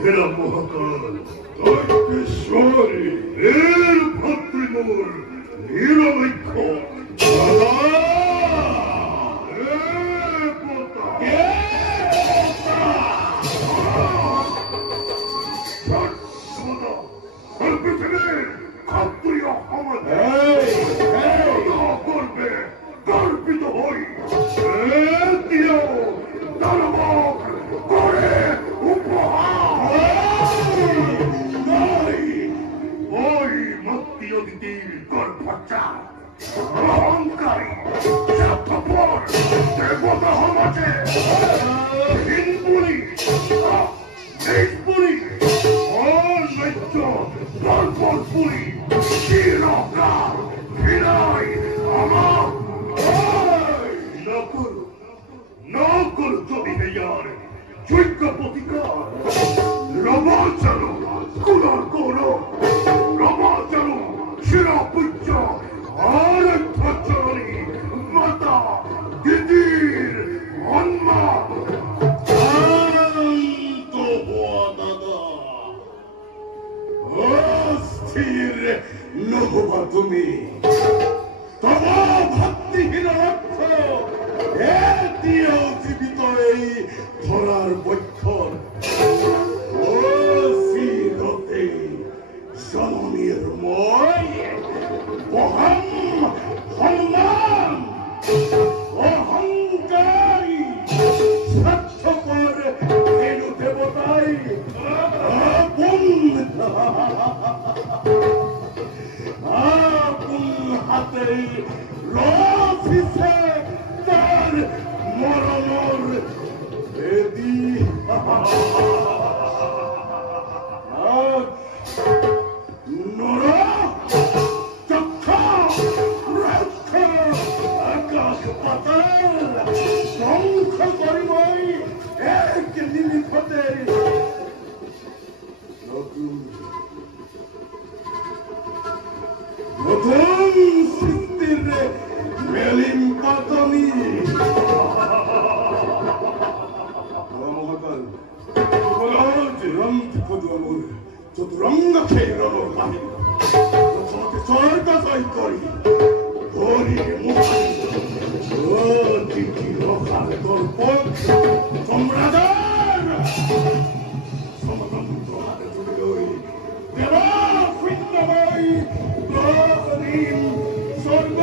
হেরা মহাকাল দৈত্যেশ্বরী এর ভাতৃমূল নিরবৈক্ষ গর্বিত হই অহংকারী স্বার্থপর দেবতা সমাজে হীনপুরী মেঘপুরী অনৈত্য বর্বরপুরী চিরকাল বিনয় আমার নকল যদি হেয়ার যোগ্য প্রতিকার রমাচারু কুলার গৌরব রমাচারু শিরপূজ্য আরাধ্যচরণী মাতা দিদির সম্মান শান্ত হওয়া দাদা অস্থির নহবা তুমি তবা ভক্তিহীন রক্ষ এটিও জীবিত এই ধরার বক্ষর অসিরতে জননীর মই অহং হনুমান অহংকারী স্বার্থপর হেনু দেবতাই আপন হাতে রথিছে তার মরণর বেদী নর চক্ষ রক্ষ আকাশ পাতাল ধ্বংস করিবই এক নিমিষতে নতুন সৃষ্টির মেলিম পাতনি মহাকাল চতুরঙ্গ খেরণ কাহিনী স্বর্গ জয় করি হরি মুখী রখার দর্পণ সম্রাজার সমতন্ত্র হাতে তুলে লই দেবা ফিন্ন হই গরিম স্বর্গ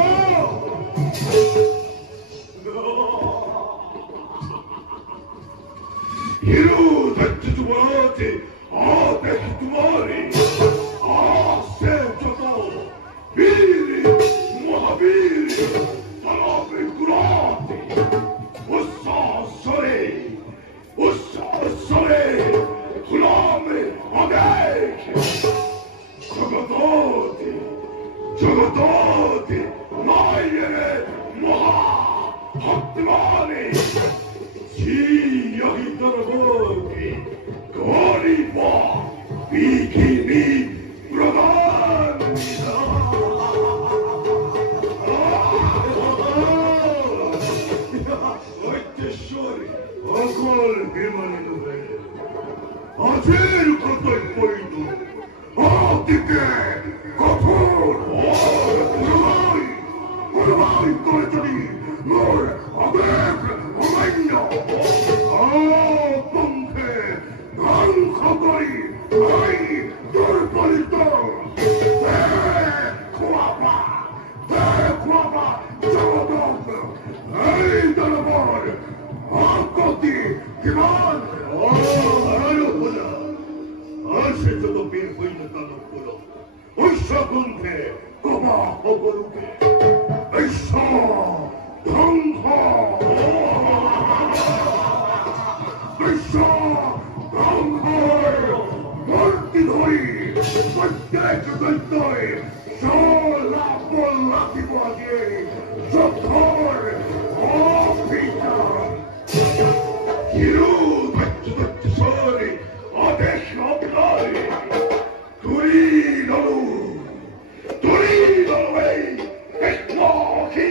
হিরো দত্ত যুবরাজে আদেশ তোমারি আসে যত বীর মহাবীর তলবে গুরাতে উৎসাহরে গুলামে আদেশ জগততে মায়েরে মহা ভক্তিমানে ঝিয়হি দরগোকে গরিব বিঘিনি প্রদান ঐতিহ্যরে অকল বিমানিত হয়ে আজের কর্তব্য দিকে কঠোর করে যদি মোর আবেগ অমান্য পঙ্খে ধ্বংস করি ওই দুর্বলিত খোয়াবা জগদক এই দলবর আপত্তি কিমান সে যত বীর হইল তাদের পুর ঐশ্বপন্থে কমা অবরূপে ধ্বংস মূর্তি ধরি প্রত্যেক দৈত্যই লাঠিব আগে যথর অপিতা হিরু দৈত্যশ্বরী আদেশ অভিনয় তুরি দলু এই কৃষ্ণী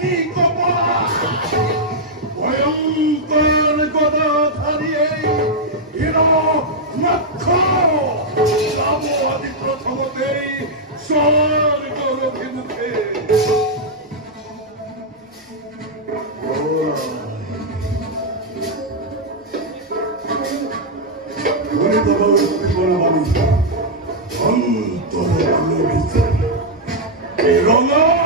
নিকোপা ভয়ঙ্কর গদা ধারিয়ে হিরো নক্ষ যাব আদি প্রথমতেই স্বর্গ অভিমুখে Come on,